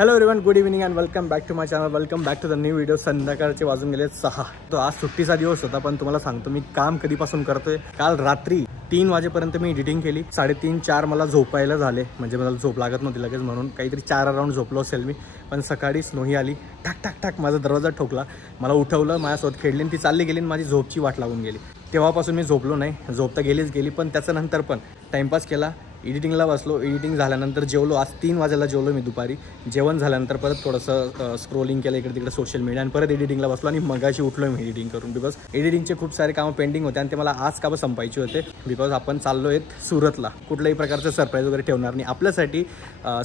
Hello everyone, good evening and welcome back to my channel. Welcome back to the new video. संध्याकाळचे वाजून गेले 6. तो आज सुट्टीचा दिवस होता, पण तुम्हाला सांगतो मी काम कधीपासून करतोय. काल रात्री 3 वाजेपर्यंत मी एडिटिंग केली. 3:30-4 मला झोपायला झाले, म्हणजे मला झोप लागत नव्हती लगेच, म्हणून काहीतरी 4 अराउंड झोपलो असेल मी. पण सकाळी स्नोही आली, टाक टाक टाक माझा दरवाजा ठोकला, मला उठवलं, माझ्यासोबत खेळली, ती चालली गेली आणि माझी झोपची वाट लागून गेली. तेव्हापासून मी झोपलो नाही. झोप तर गेलीच गेली, पण त्याच्यानंतर पण टाईमपास केला. एडिटिंगला बसलो. एडिटिंग झाल्यानंतर जेवलो. आज 3 वाजेला जेवलो मी दुपारी. जेवण झाल्यानंतर परत थोडंसं स्क्रोलिंग केलं इकडे तिकडे सोशल मीडिया, आणि परत एडिटिंगला बसलो आणि मगाशी उठलो मी एडिटिंग करून. बिकॉज एडिटिंगचे खूप सारे कामं पेंडिंग होते आणि ते मला आज का संपायचे होते. बिकॉज आपण चाललो आहेत सुरतला. कुठल्याही प्रकारचं सरप्राईज वगैरे ठेवणार नाही. आपल्यासाठी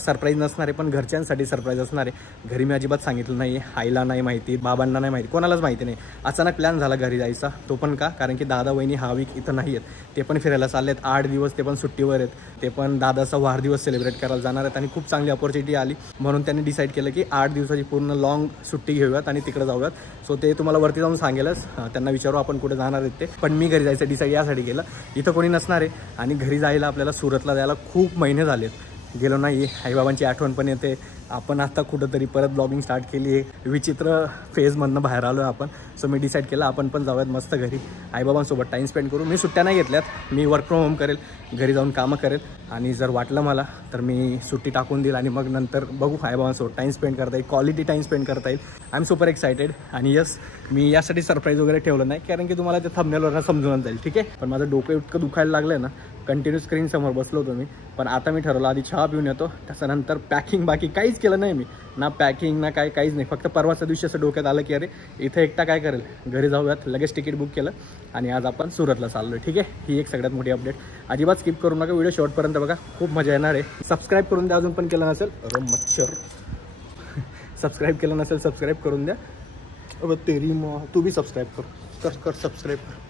सरप्राईज नसणार आहे, पण घरच्यांसाठी सरप्राईज असणार आहे. घरी मी अजिबात सांगितलं नाही. आईला नाही माहिती, बाबांना नाही माहिती, कोणालाच माहिती नाही. अचानक प्लॅन झाला घरी जायचा. तो पण का, कारण की दादा वहिनी हा वीक इथं नाही आहेत. ते पण फिरायला चालले आहेत 8 दिवस. ते पण सुट्टीवर आहेत. ते पण दादाचा वाढदिवस सेलिब्रेट करायला जाणार आहेत आणि खूप चांगली अपॉर्च्युनिटी आली, म्हणून त्यांनी डिसाईड केलं की 8 दिवसाची पूर्ण लॉंग सुट्टी घेऊयात आणि तिकडे जाऊयात. सो ते तुम्हाला वरती जाऊन सांगेलच. त्यांना विचारू आपण कुठे जाणार आहेत ते. पण मी घरी जायचं डिसाईड यासाठी केलं, इथं कोणी नसणार आहे आणि घरी जायला आपल्याला सुरतला जायला खूप महिने झालेत. गेलो नाही. आईबाबांची आठवण पण येते. आपण आता कुठंतरी परत ब्लॉगिंग स्टार्ट केली आहे. विचित्र फेजमधनं बाहेर आलो आहे आपण. सो मी डिसाईड केलं आपण पण जाऊयात मस्त घरी, आईबाबांसोबत टाईम स्पेंड करू. मी सुट्ट्या नाही घेतल्यात. मी वर्क फ्रॉम होम करेल, घरी जाऊन कामं करेल, आणि जर वाटलं मला तर मी सुट्टी टाकून देईल आणि मग नंतर बघू आईबाबांसोबत टाईम स्पेंड करता येईल, क्वालिटी टाईम स्पेंड करता येईल. I am super excited. आणि यस, मी यासाठी सरप्राईज वगैरे ठेवलं नाही, कारण की तुम्हाला ते थंबनेलवरनं समजून जाईल. ठीक आहे. पण माझं डोकं इतकं दुखायला लागलं आहे ना, कंटिन्यू स्क्रीन समोर बसलो होतो मी. पण आता मी ठरवलं आधी चहा पिऊन येतो, त्याच्यानंतर पॅकिंग. बाकी काहीच केलं नाही मी, ना पॅकिंग ना काहीच नाही. फक्त परवाच्या दिवशी असं डोक्यात आलं की अरे इथं एकटा काय करेल, घरी जाऊयात. लगेच तिकीट बुक केलं आणि आज आपण सुरतला चाललो आहे. ठीक आहे. ही एक सगळ्यात मोठी अपडेट. अजिबात स्किप करू नका, व्हिडिओ शेवटपर्यंत बघा, खूप मजा येणार आहे. सबस्क्राईब करून द्या अजून पण केलं नसेल. अरे मच्छर सबस्क्राईब केलं नसेल सबस्क्राईब करून द्या. अरे तेरी मग तू बी सबस्क्राईब कर सबस्क्राईब कर.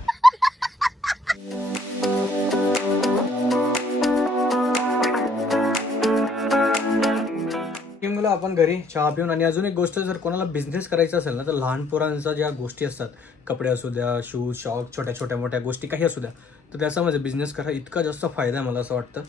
आपण घरी चहा पिऊन. आणि अजून एक गोष्ट, जर कोणाला बिझनेस करायचा असेल ना, तर लहान पोरांच्या ज्या गोष्टी असतात, कपडे असू द्या, शूज, शॉक, छोट्या मोठ्या गोष्टी काही असू द्या, तर त्याच्यामध्ये बिझनेस करा. इतका जास्त फायदा आहे मला असं वाटतं.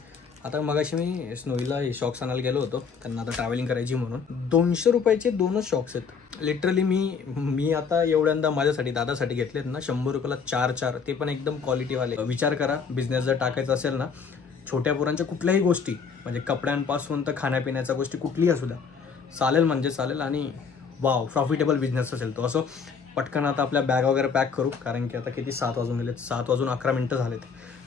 आता मगाशी मी स्नोईला हे शॉक्स आणायला गेलो होतो, त्यांना आता ट्रॅव्हलिंग करायची म्हणून. 200 रुपयाचे 2च शॉक्स आहेत लिटरली. मी आता एवढ्यांदा माझ्यासाठी दादासाठी घेतलेत ना, 100 रुपयाला 4 ते पण एकदम क्वालिटीवाले. विचार करा, बिझनेस जर टाकायचा असेल ना, छोट्या पोरांच्या कुठल्याही गोष्टी, म्हणजे कपड्यांपासून तर खाण्यापिण्याच्या गोष्टी कुठलीही असू द्या, चालेल म्हणजे चालेल. आणि वाव, प्रॉफिटेबल बिझनेस असेल तो. असो पटकन आता आपल्या बॅग वगैरे पॅक करू, कारण की आता किती 7 वाजून गेलेत, 7 वाजून 11 मिनिटं झालेत.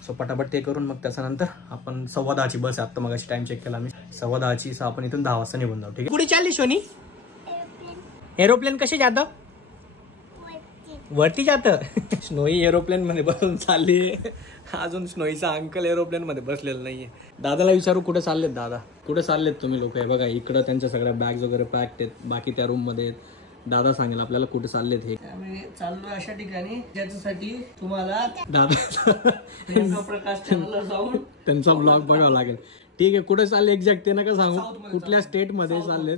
सो पटापट ते करून मग त्याच्यानंतर आपण 10:15ची बस आहे. आत्ता मगाशी टाइम चेक केला मी, 10:15ची. सो आपण इथून 10 वाजता निघून जाऊ. ठीक आहे. कुठे चालली शोनी? एरोप्लेन कसे जातं? वरती जातं. स्नोई एरोप्लेन मध्ये बसून चालली. अजून स्नोईचा अंकल एरोप्लेन मध्ये बसलेला नाहीये. दादाला विचारू कुठे चाललेत. दादा कुठे चाललेत तुम्ही लोक? बघा इकडं त्यांच्या सगळ्या बॅग्स वगैरे पॅक्ड आहेत, बाकी त्या रूम मध्ये आहेत. दादा सांगेल आपल्याला कुठे चाललेत. हे चाललोय अशा ठिकाणी ज्याच्यासाठी तुम्हाला दादा प्रकाश चॅनलला जाऊन त्यांचा ब्लॉग बघावा लागेल. ठीक आहे. कुठे चालले एक्झॅक्ट ते नका सांगू. कुठल्या स्टेट मध्ये चाललेत?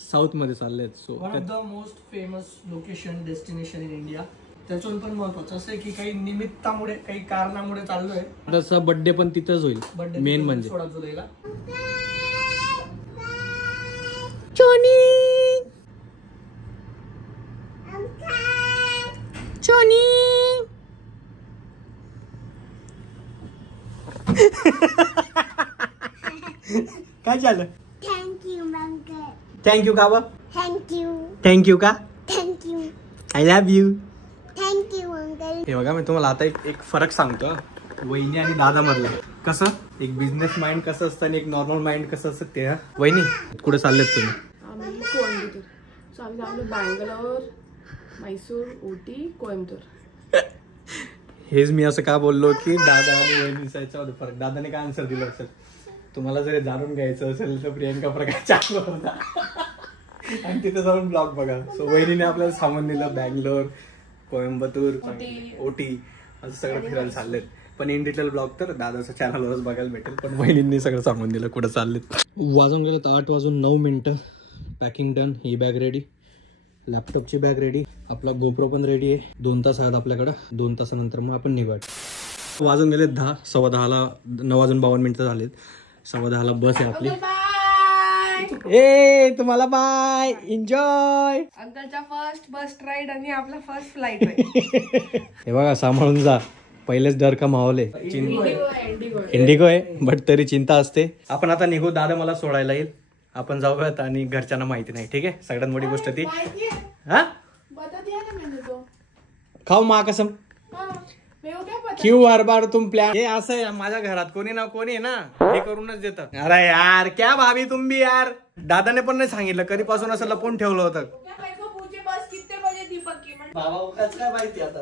साऊथ मध्ये चाललेत. So one of the most famous location destination in India. त्याच्यावर पण महत्वाचं असं आहे की काही निमित्तामुळे, काही कारणामुळे चाललोय. त्याचा बर्थडे पण तिथंच होईल. मेन म्हणजे 16 जुलैला. चोनी काय झालं? थँक्यू का बा? थँक्यू का? I love you. हे बघा, मी तुम्हाला आता एक फरक सांगतो वहिनी आणि दादा मधला. कसं एक बिझनेस माइंड कसं असतं आणि एक नॉर्मल माइंड कसं असतं ते. वहिनी कुठे चाललेत तुम्ही? आम्ही कोयंबतूर. सो आम्ही चाललो बँगलोर, मैसूर, उटी, कोयंबतूर. हेच मी असं का बोललो की दादा आणि वहिनीचा याच्यामध्ये फरक. दादाने काय आन्सर दिलं असेल, तुम्हाला जर जाणून घ्यायचं असेल तर प्रियंका प्रकाशच्या चॅनलवर जा आणि तिथे जाऊन ब्लॉग बघा. सो वहिनीने आपल्याला सांगून दिलं बँगलोर, कोयंबतूर, ओटी असं सगळं फिरायला चाललेत. पण इन डिटेल ब्लॉग तर दादाच्या चॅनलवरच बघायला भेटेल. पण वहिनींनी सगळं सांगून दिलं कुठं चाललेत. वाजून गेलं 8:09. Packing done. ही बॅग रेडी, लॅपटॉपची बॅग रेडी, आपला गोप्रो पण रेडी आहे. 2 तास आहेत आपल्याकडं. 2 तासानंतर मग आपण निघाल. वाजून गेले 10, 10:15ला 9:52 झालेत. 10:15ला बस आहे आपली. ए तुम्हाला बाय एन्जॉय. अंकलचा फर्स्ट बस राईड आणि आपला फर्स्ट फ्लाईट राईड. हे बघा सांभाळून जा, पहिलेच डर का माहोल आहे. इंडिगो आहे बट तरी चिंता असते. आपण आता निघू, दादा मला सोडायला येईल, आपण जाऊयात आणि घरच्यांना माहिती नाही. ठीक आहे, सगळ्यात मोठी गोष्ट ती. हा खाऊ मा कसम क्यू हर बार तुम प्लॅन. हे असं आहे माझ्या घरात, कोणी ना कोणी आहे ना हे करूनच देतं. अरे यार क्या भाभी तुम भी यार. दादाने पण नाही सांगितलं, कधीपासून असं लपून ठेवलं होतं.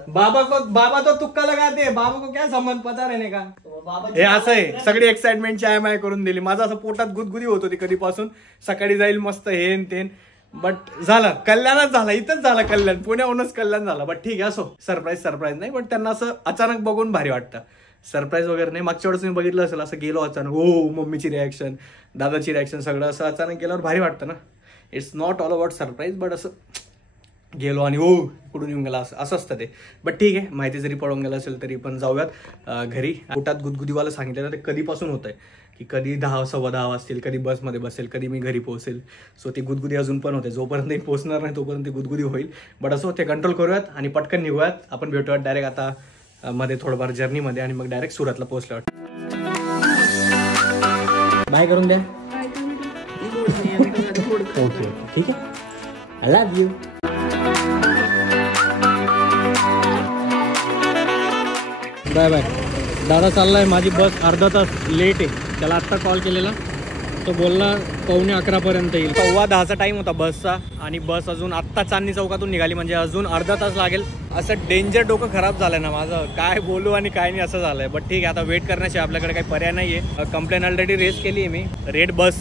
बाबा तो तुक्का लगाते, बाबा को क्या संबंध पता रहने का. हे असं आहे, सगळी एक्साइटमेंटची आय करून दिली. माझं असं पोटात गुदगुदी होत होती कधीपासून. सकाळी जाईल मस्त हेन तेन, बट झालं कल्याणच झालं, इथंच झालं कल्याण, पुण्याहूनच कल्याण झालं. बट ठीक आहे, असो सरप्राईज नाही, पण त्यांना असं अचानक बघून भारी वाटतं. सरप्राईज वगैरे नाही. मागच्या वेळेस तुम्ही बघितलं असेल, असं गेलो अचानक, हो मम्मीची रिॲक्शन, दादाची रिॲक्शन, सगळं असं अचानक गेल्यावर भारी वाटतं ना. It's not all about surprise, but असं गेलो आणि हो कुठून येऊन गेला असं असतं ते. बट ठीक आहे, माहिती जरी पडून गेलं असेल तरी पण जाऊयात घरी. पोटात गुदगुदीवाला सांगितलं ना, ते कधीपासून होत आहे की कधी 10 सव्वा 10 वाजतील, कधी बसमध्ये बसेल, कधी मी घरी पोहोचेल. सो ती गुदगुदी अजून पण होते. जोपर्यंत पोहोचणार नाही तोपर्यंत ती गुदगुदी होईल. बट असं ते कंट्रोल करूयात आणि पटकन निघूयात. आपण भेटूयात डायरेक्ट आता मध्ये थोडंफार जर्नीमध्ये आणि मग डायरेक्ट सुरतला पोहोचल्यावर. बाय करून द्या. ओके ठीक आहे, I love you. Bye bye. दादा चाललाय, माझी बस अर्धा तास लेट आहे. त्याला आत्ता कॉल केलेला, तो बोलला 11:15 येईल. 9:15चा टाईम होता बसचा आणि बस अजून आत्ता चांदणी चौकातून निघाली, म्हणजे अजून अर्धा तास लागेल. असं डेंजर डोकं खराब झालंय ना माझं, काय बोलू आणि काय नाही असं झालंय. बट ठीक आहे, आता वेट करण्याची आपल्याकडे काही पर्याय नाही आहे. कंप्लेन ऑलरेडी रेस केली आहे मी, रेड बस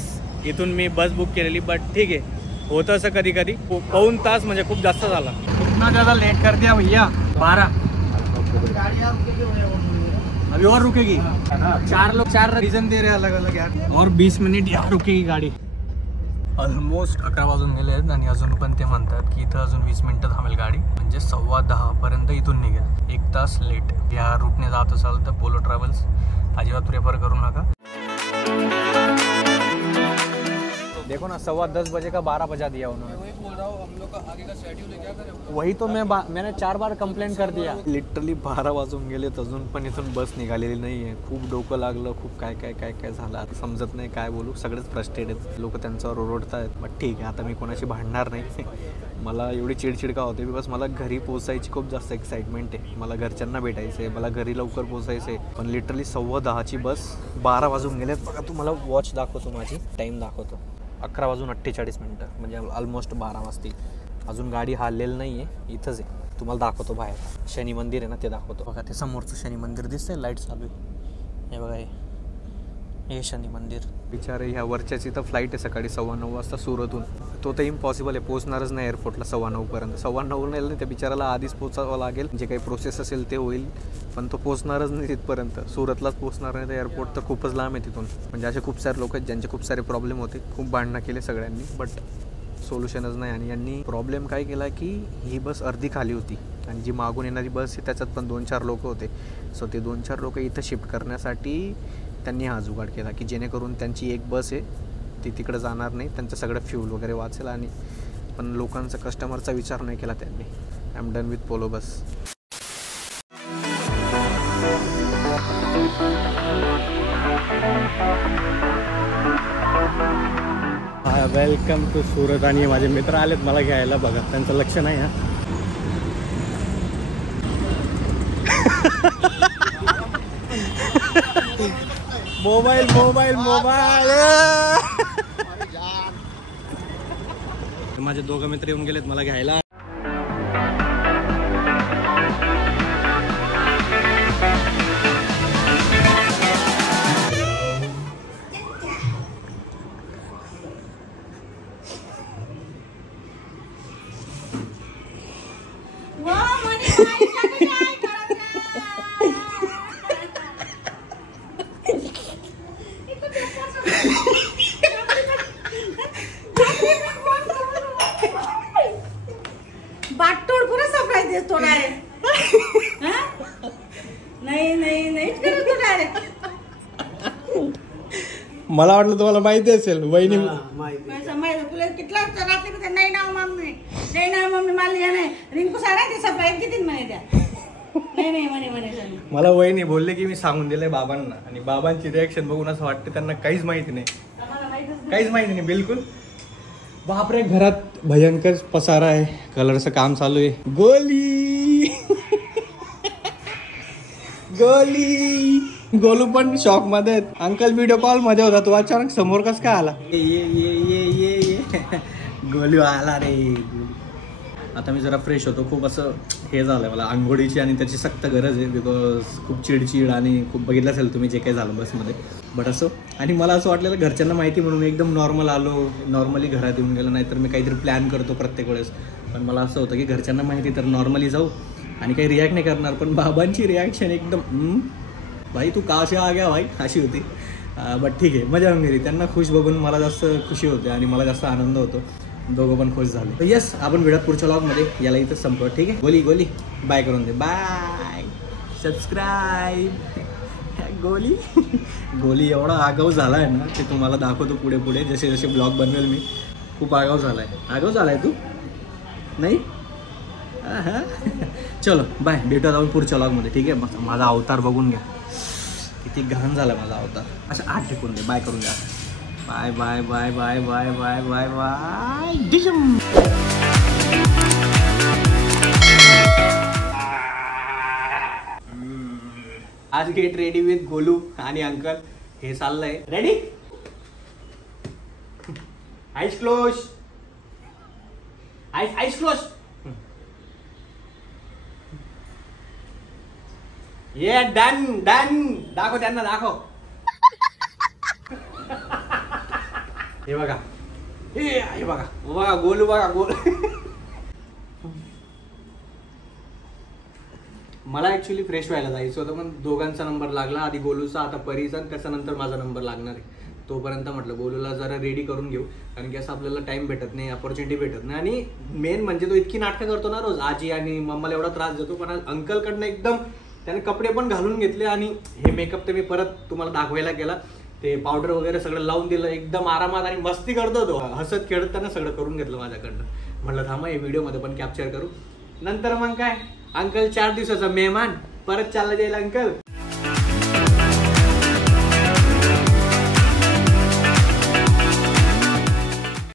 इथून मी बस बुक केलेली. बट ठीक आहे, होतं असं कधी कधी. 1.25 तास म्हणजे खूप जास्त झाला. इतना ज़्यादा लेट कर दिया भैया. 12 अभी और रुकेगी. 4 लोग 4 रीजन दे रहे अलग अलग यार. और 20 मिनिट यार रुकेगी गाडी. ऑलमोस्ट 11 वाजून गेले आहेत आणि अजून पण ते म्हणतात की इथं अजून 20 मिनिटं थांबेल गाडी, म्हणजे 10:15 पर्यंत इथून निघेल. 1 तास लेट. या रूटने जात असाल तर पोलो ट्रॅव्हल्स अजिबात प्रेफर करू नका. देखो ना 10:15 बजे का 12 बजा दिया उन्होंने. वही बोल रहा हूँ, हम लोग का आगे का शेड्यूल है, क्या करें. वही तो मैंने 4 बार कंप्लेंट कर दिया. लिटरली 12 वाजून गेलेत, अजून पण इथून बस निघालेली नाही आहे. खूप डोकं लागलं, खूप काय झालं आता समजत नाही काय बोलू. सगळेच फ्रस्ट्रेटेड आहेत, लोक त्यांच्यावर ओरडतायत. बट ठीक आहे, आता मी कोणाशी भांडणार नाही. मला एवढी चिडचिड का होते, बिकॉज मला घरी पोचायची खूप जास्त एक्साइटमेंट आहे. मला घरच्यांना भेटायचं आहे, मला घरी लवकर पोचायचं आहे. पण लिटरली 10:15ची बस 12 वाजून गेलेत. बघा तुम्हाला वॉच दाखवतो, माझी टाईम दाखवतो. 11:48 म्हणजे ऑलमोस्ट 12 वाजतील. अजून गाडी हललेली नाही आहे, इथंच आहे. तुम्हाला दाखवतो बाहेर शनी मंदिर आहे ना, ते दाखवतो. बघा ते समोरचं शनी मंदिर दिसतंय, लाईट चालू आहे. हे बघा हे शनी मंदिर. बिचारे ह्या वरच्याची तर फ्लाईट आहे सकाळी 9:15 वाजता सुरतहून. तो तर इम्पॉसिबल आहे, पोहोचणारच नाही एअरपोर्टला 9:15 पर्यंत. 9:15 नाही, त्या बिचाराला आधीच पोचावं लागेल. जे काही प्रोसेस असेल ते होईल, पण तो पोहोचणारच नाही तिथपर्यंत. सुरतलाच पोहोचणार नाही तर एअरपोर्ट तर खूपच लांब आहे तिथून. म्हणजे असे खूप सारे लोक आहेत ज्यांचे खूप सारे प्रॉब्लेम होते. खूप भांडणं केले सगळ्यांनी, बट सोल्युशनच नाही. आणि यांनी प्रॉब्लेम काय केला की ही बस अर्धी खाली होती आणि जी मागून येणारी बस आहे त्याच्यात पण 2-4 लोक होते. सो ते 2-4 लोक इथं शिफ्ट करण्यासाठी त्यांनी हा जुगाड केला की जेणेकरून त्यांची एक बस आहे ती तिकडे जाणार नाही, त्यांचं सगळं फ्यूल वगैरे वाचेल. आणि पण लोकांचा कस्टमरचा विचार नाही केला त्यांनी. I am done with polo bus. Welcome to Surat. आणि माझे मित्र आलेत मला घ्यायला. बघा त्यांचं लक्ष नाही. हा मोबाईल माझे 2 मित्र येऊन गेलेत मला घ्यायला. बाटोड पुरा सरप्राईज देतो डायरेक्ट. नाही करत तू डायरेक्ट. मला वाटलं तुम्हाला माहिती असेल. वहिनी म्हटलं तर रात्री म्हणते, नाही ना मम्मी मला हे नाही. रिंकू सारा ते सरप्राईज किती म्हणे द्या. नाही म्हणे. मला वहिनी बोलले की मी सांगून दिलंय बाबांना, आणि बाबांची रिॲक्शन बघून असं वाटतं त्यांना काहीच माहिती नाही, काहीच माहिती नाही बिलकुल. बापरे, घरात भयंकर पसारा आहे, कलरचं काम चालू आहे. गोली गोलू पण शॉक मध्ये आहेत. अंकल व्हिडिओ कॉल मध्ये होता, तो अचानक समोर कस काय आला? ये गोलू आला रे. आता मी जरा फ्रेश होतो, खूप असं हे झालं मला आंघोळीची, आणि त्याची सक्त गरज आहे, बिकॉज खूप चिडचिड आणि खूप बघितलं असेल तुम्ही जे काही झालं बसमध्ये. बट असं, आणि मला असं वाटलेलं घरच्यांना माहिती म्हणून एकदम नॉर्मल आलो, नॉर्मली घरात येऊन गेलो. नाही तर मी काहीतरी प्लॅन करतो प्रत्येक वेळेस, पण मला असं होतं की घरच्यांना माहिती तर नॉर्मली जाऊ आणि काही रिॲक्ट नाही करणार. पण बाबांची रिॲक्शन एकदम भाई तू काशे आ गया भाई अशी होती. बट ठीक आहे, मजा येऊन गेली. त्यांना खुश बघून मला जास्त खुशी होते आणि मला जास्त आनंद होतो, दोघं पण खुश झाले. तर येस, आपण व्हिडिओ पुढच्या व्लॉगमध्ये याला इथंच संपवू. ठीक आहे, गोली बाय करून दे. Bye, subscribe. गोली एवढा आगाऊ झाला आहे ना, ते तुम्हाला दाखवतो पुढे जसे जसे ब्लॉग बनवेल मी. खूप आगाऊ झाला आहे तू नाही. चलो बाय, भेटूया जाऊन पुढच्या व्लॉगमध्ये. ठीक आहे, माझा अवतार बघून घ्या, किती घाण झाला माझा अवतार. असं आठ टेकून दे, बाय करून द्या. Bye bye bye bye bye bye bye bye. आज गेट रेडी विथ गोलू आणि अंकल. हे चाललंय. Ready, eyes close, eyes close. ये डन. दाखव त्यांना, दाखव. हे बघा, हे बघा गोलू, बघा गोल. मला ऍक्च्युली फ्रेश व्हायला जायचं होतं, पण दोघांचा नंबर लागला, आधी गोलूचा, आता परीचा, त्याच्यानंतर माझा नंबर लागणार आहे. तोपर्यंत म्हटलं गोलूला जरा रेडी करून घेऊ, कारण की असं आपल्याला टाइम भेटत नाही, अपॉर्च्युनिटी भेटत नाही. आणि मेन म्हणजे तो इतकी नाटकं करतो ना रोज, आजी आणि मम्माला एवढा त्रास देतो. पण अंकलकडनं एकदम त्याने कपडे पण घालून घेतले, आणि हे मेकअप तर मी परत तुम्हाला दाखवायला केला, ते पावडर वगैरे सगळं लावून दिलं, एकदम आरामात, आणि मस्ती करतो तो, हसत खेळत त्यानं सगळं करून घेतलं माझ्याकडनं. म्हटलं थांबा हे व्हिडिओमध्ये पण कॅप्चर करू. नंतर मग काय, अंकल 4 दिवसाचा मेहमान, परत चालला जाईल अंकल.